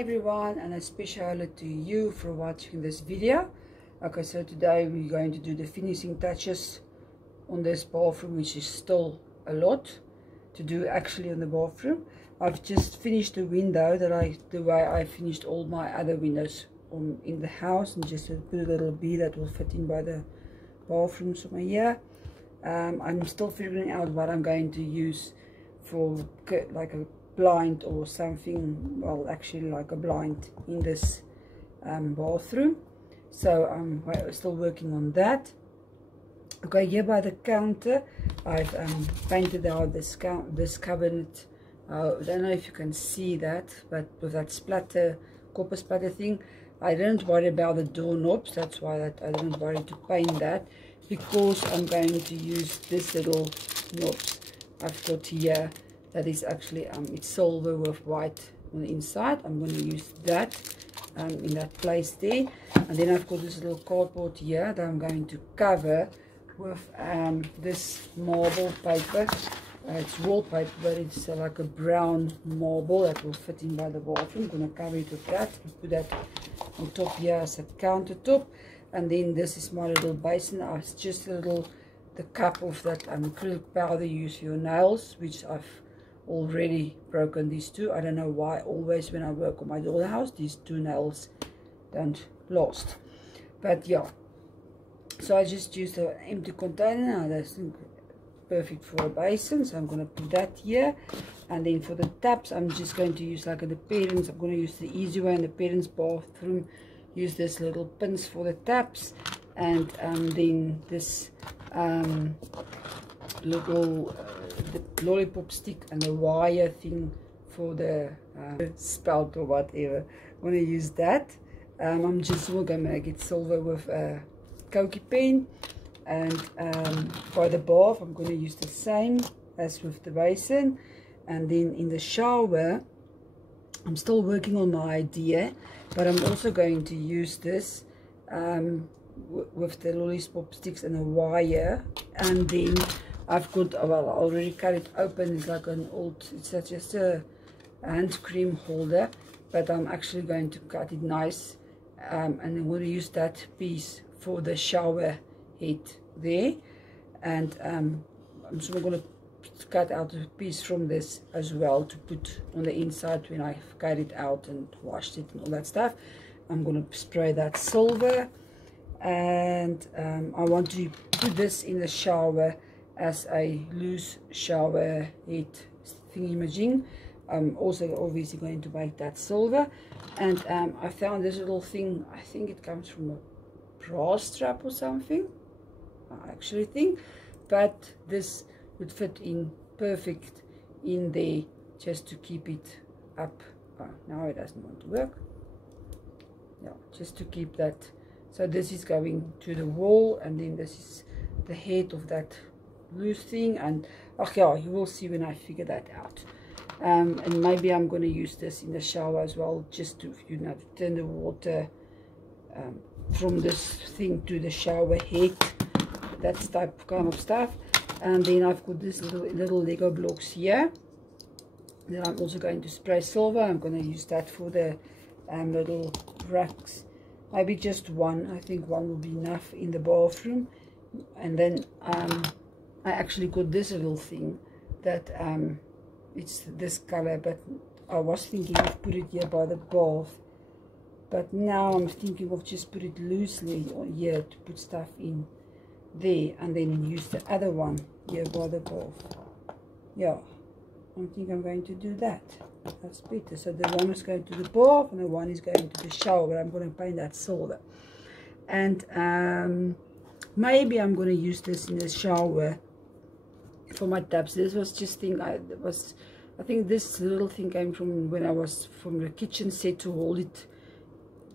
everyone, and a special hello to you for watching this video. Okay, so today we're going to do the finishing touches on this bathroom, which is still a lot to do actually on the bathroom. I've just finished the window the way I finished all my other windows in the house, and just put a little bit that will fit in by the bathroom somewhere here. I'm still figuring out what I'm going to use for like a blind or something, well actually like a blind in this bathroom, so I'm still working on that. Okay, here by the counter I've painted out this cabinet. I don't know if you can see that, but with that splatter, copper splatter thing, I didn't worry about the doorknobs. That's why I didn't worry to paint that, because I'm going to use this little knobs I've got here. That is actually it's silver with white on the inside. I'm going to use that in that place there. And then I've got this little cardboard here that I'm going to cover with this marble paper. It's wallpaper, but it's like a brown marble that will fit in by the bathroom. I'm going to cover it with that and put that on top here as a countertop. And then this is my little basin. It's just a little, the cup of that acrylic powder you use for your nails, which I've already broken these two. I don't know why always when I work on my dollhouse these two nails don't last, but yeah. So I just used an empty container. Now that's perfect for a basin, so I'm going to put that here. And then for the taps, I'm just going to use like in the parents, I'm going to use the easy way in the parents bathroom, use this little pins for the taps, and then this little the lollipop stick and the wire thing for the spout or whatever. I'm going to use that. I'm just going to make it silver with a Cokie pen. And by the bath, I'm going to use the same as with the basin. And then in the shower, I'm still working on my idea, but I'm also going to use this with the lollipop sticks and a wire. And then I've got, well, I already cut it open. It's like an old, it's just a hand cream holder, but I'm actually going to cut it nice, and I'm going to use that piece for the shower head there. And I'm also going to cut out a piece from this as well to put on the inside when I've cut it out and washed it and all that stuff. I'm going to spray that silver, and I want to put this in the shower as a loose shower head thingy-majig. I'm also obviously going to make that silver. And I found this little thing, I think it comes from a bra strap or something, I actually think, but this would fit in perfect in there just to keep it up. Now it doesn't want to work. Yeah, just to keep that. So this is going to the wall, and then this is the head of that loose thing. And yeah, you will see when I figure that out. And maybe I'm going to use this in the shower as well, just to, you know, turn the water from this thing to the shower head, that type kind of stuff. And then I've got this little Lego blocks here that I'm also going to spray silver. I'm going to use that for the little racks, maybe just one. I think one will be enough in the bathroom. And then I actually got this little thing that it's this color, but I was thinking of put it here by the bath, but now I'm thinking of just put it loosely on here to put stuff in there, and then use the other one here by the bath. Yeah, I think I'm going to do that. That's better. So the one is going to the bath and the one is going to the shower, but I'm going to paint that silver. And maybe I'm going to use this in the shower for my taps. This was just thing I think this little thing came from when I was from the kitchen set to hold it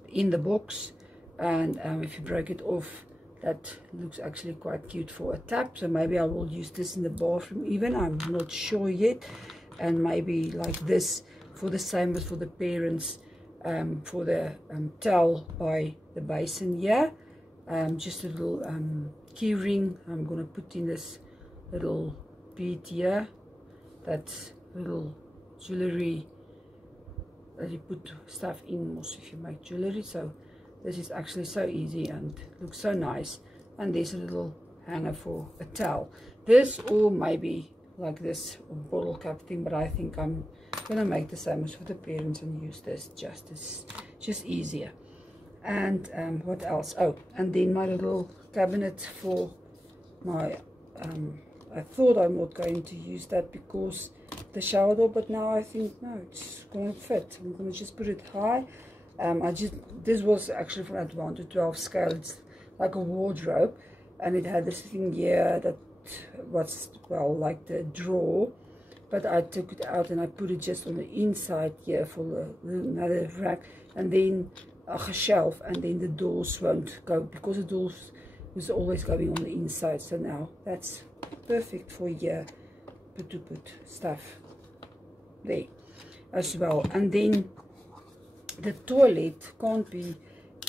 in the box. And if you break it off, that looks actually quite cute for a tap. So maybe I will use this in the bathroom even, I'm not sure yet. And maybe like this for the same as for the parents, for the towel by the basin here. Just a little key ring I'm going to put in this little bead here, that little jewelry that you put stuff in, also if you make jewelry. So this is actually so easy and looks so nice. And there's a little hanger for a towel. This, or maybe like this bottle cap thing, but I think I'm gonna make the same as for the parents and use this just easier. And what else? Oh, and then my little cabinet for my I thought I'm not going to use that because the shower door, but now I think no, it's gonna fit. I'm gonna just put it high. This was actually from that 1 to 12 scale. It's like a wardrobe, and it had this thing here that was, well, like the drawer, but I took it out and I put it just on the inside here for another rack, and then a shelf, and then the doors won't go because the doors was always going on the inside. So now that's perfect for here, but to put stuff there as well. And then the toilet can't be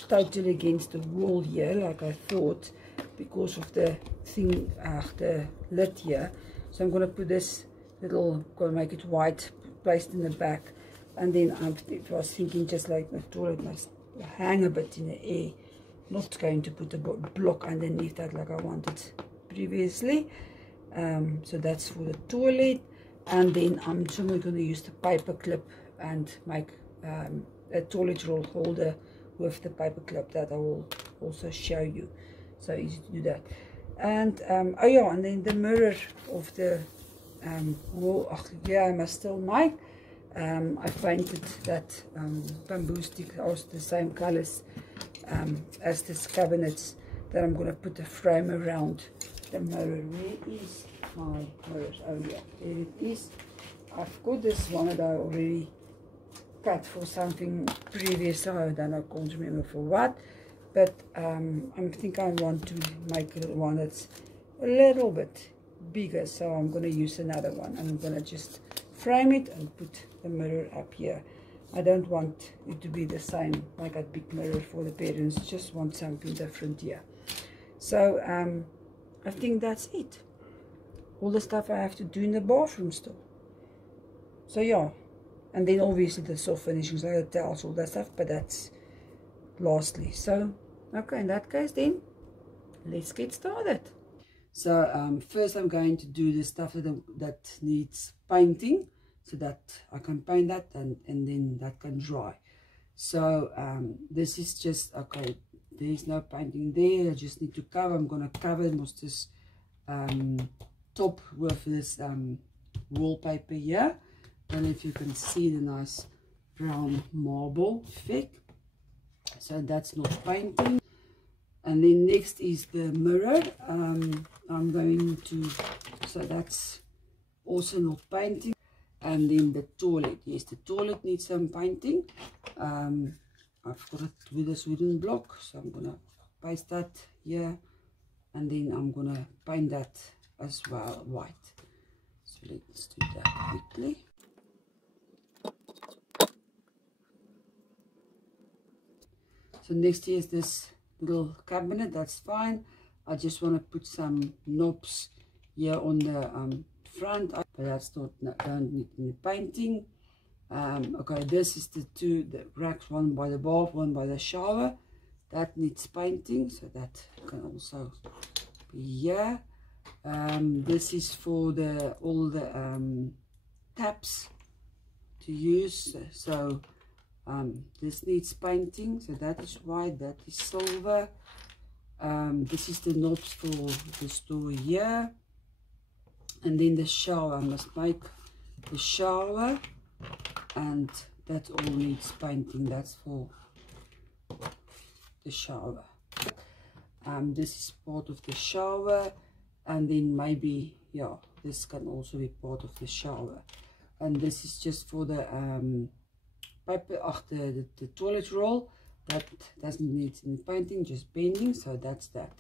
totally against the wall here like I thought, because of the thing, the lid here. So I'm gonna put this little, gonna make it white, placed in the back. And then I was thinking just like the toilet must hang a bit in the air, not going to put a block underneath that like I wanted previously. So that's for the toilet. And then I'm simply going to use the paper clip and make a toilet roll holder with the paper clip that I will also show you. So easy to do that. And oh yeah, and then the mirror of the wall. Oh, yeah, I must still make. I painted that bamboo stick also the same colors as this cabinets, that I'm going to put a frame around the mirror. Where is my mirrors? Oh yeah, there it is. I've got this one that I already cut for something previous, so then I can't remember for what, but I think I want to make one that's a little bit bigger, so I'm going to use another one. I'm going to just frame it and put the mirror up here. I don't want it to be the same like a big mirror for the parents, just want something different here. So I think that's it. All the stuff I have to do in the bathroom still. So yeah, and then obviously the soft finishings like the towels, all that stuff, but that's lastly. So okay, in that case then let's get started. So first I'm going to do the stuff that needs painting, so that I can paint that and then that can dry. So this is just, okay, there's no painting there, I just need to cover. I'm going to cover most this top with this wallpaper here. And if you can see the nice brown marble effect, so that's not painting. And then next is the mirror. I'm going to, so that's also not painting. And then the toilet, yes, the toilet needs some painting. I've got it with this wooden block, so I'm gonna paste that here, and then I'm gonna paint that as well white. So let's do that quickly. So next here is this little cabinet. That's fine. I just want to put some knobs here on the front, but that's not, don't need any painting. Okay, this is the racks, one by the bath, one by the shower. That needs painting, so that can also be here. This is for all the taps to use. So this needs painting, so that is white, that is silver. This is the knobs for the store here. And then the shower, I must make the shower, and that all needs painting. That's for the shower. This is part of the shower, and then maybe, yeah, this can also be part of the shower. And this is just for the paper, the toilet roll. That doesn't need any painting, just bending, so that's that.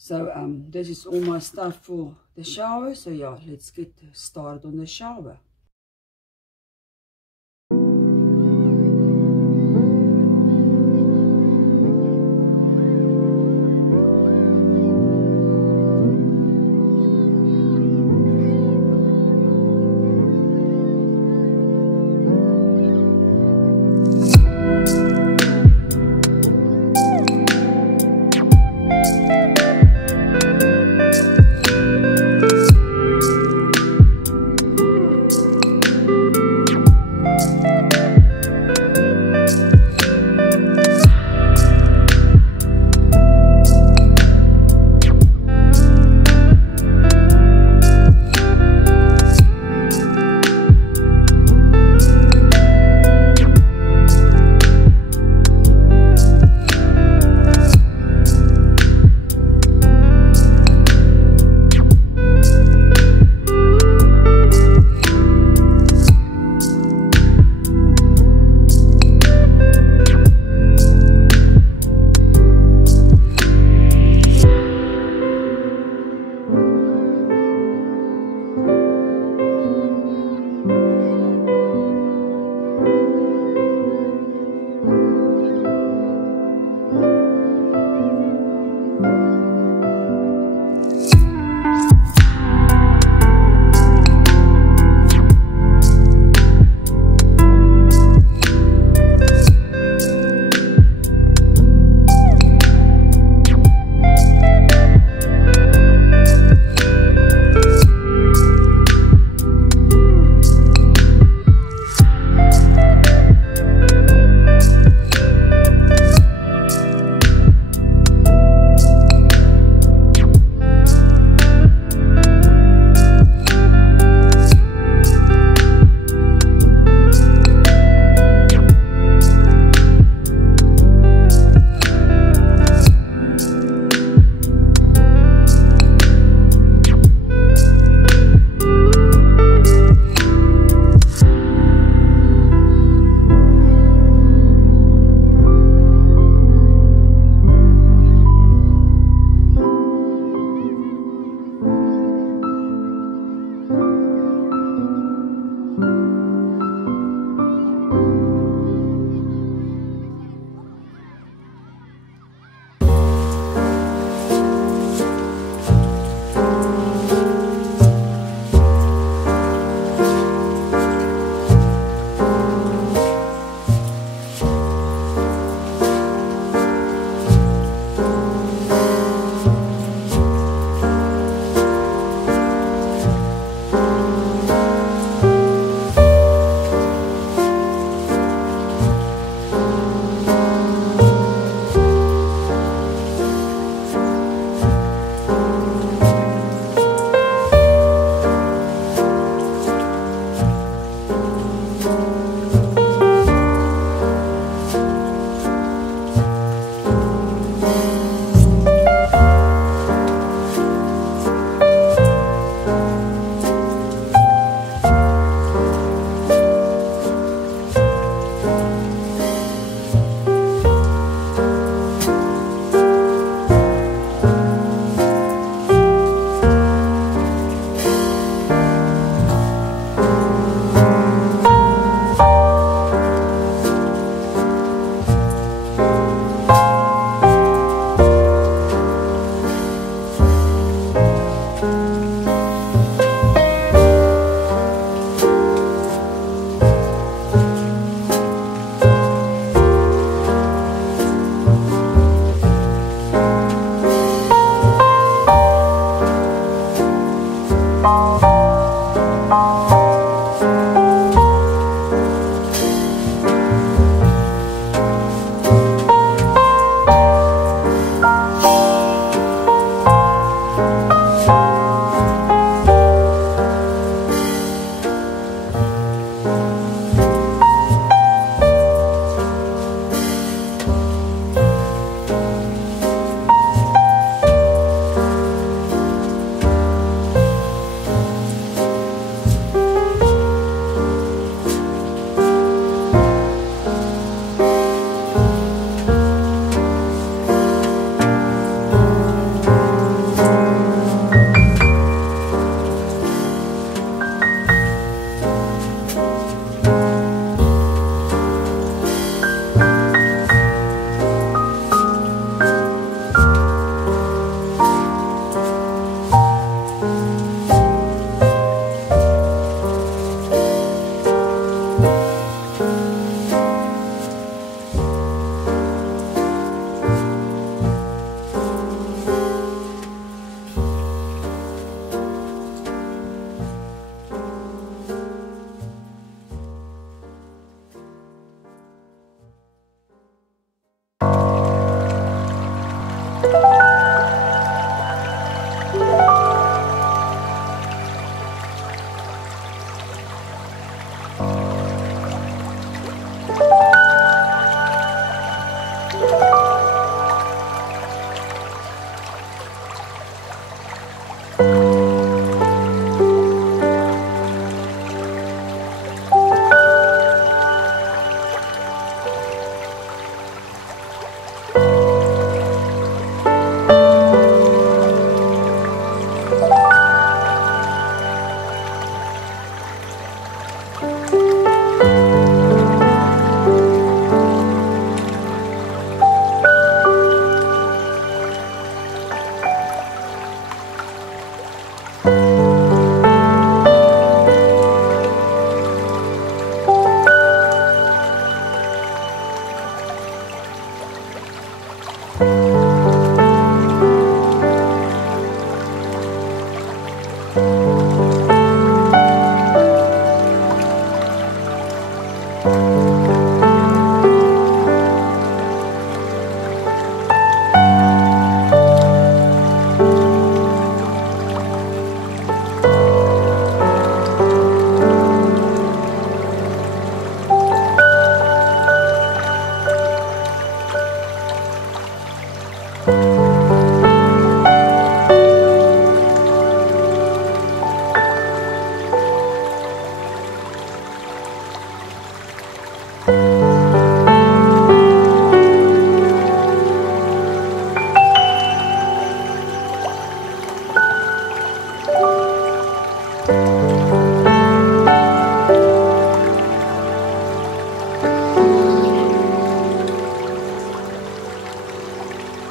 So this is all my stuff for the shower. So yeah, let's get started on the shower.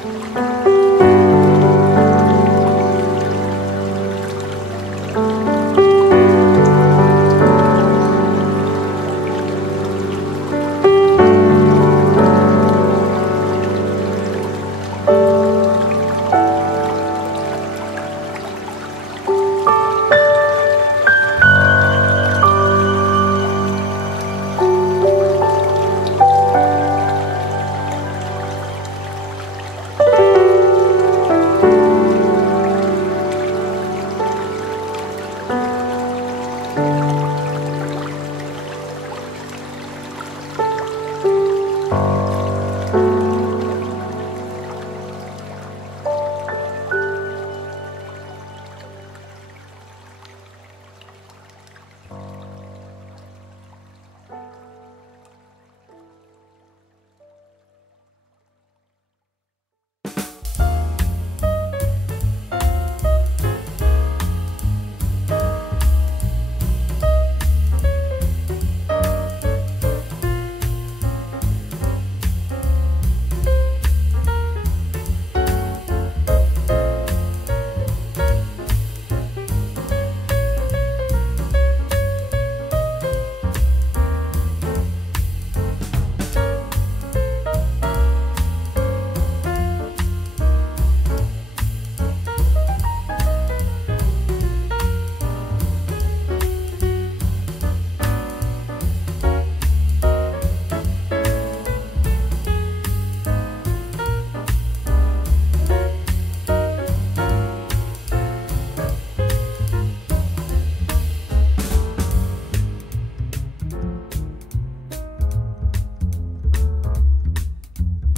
it.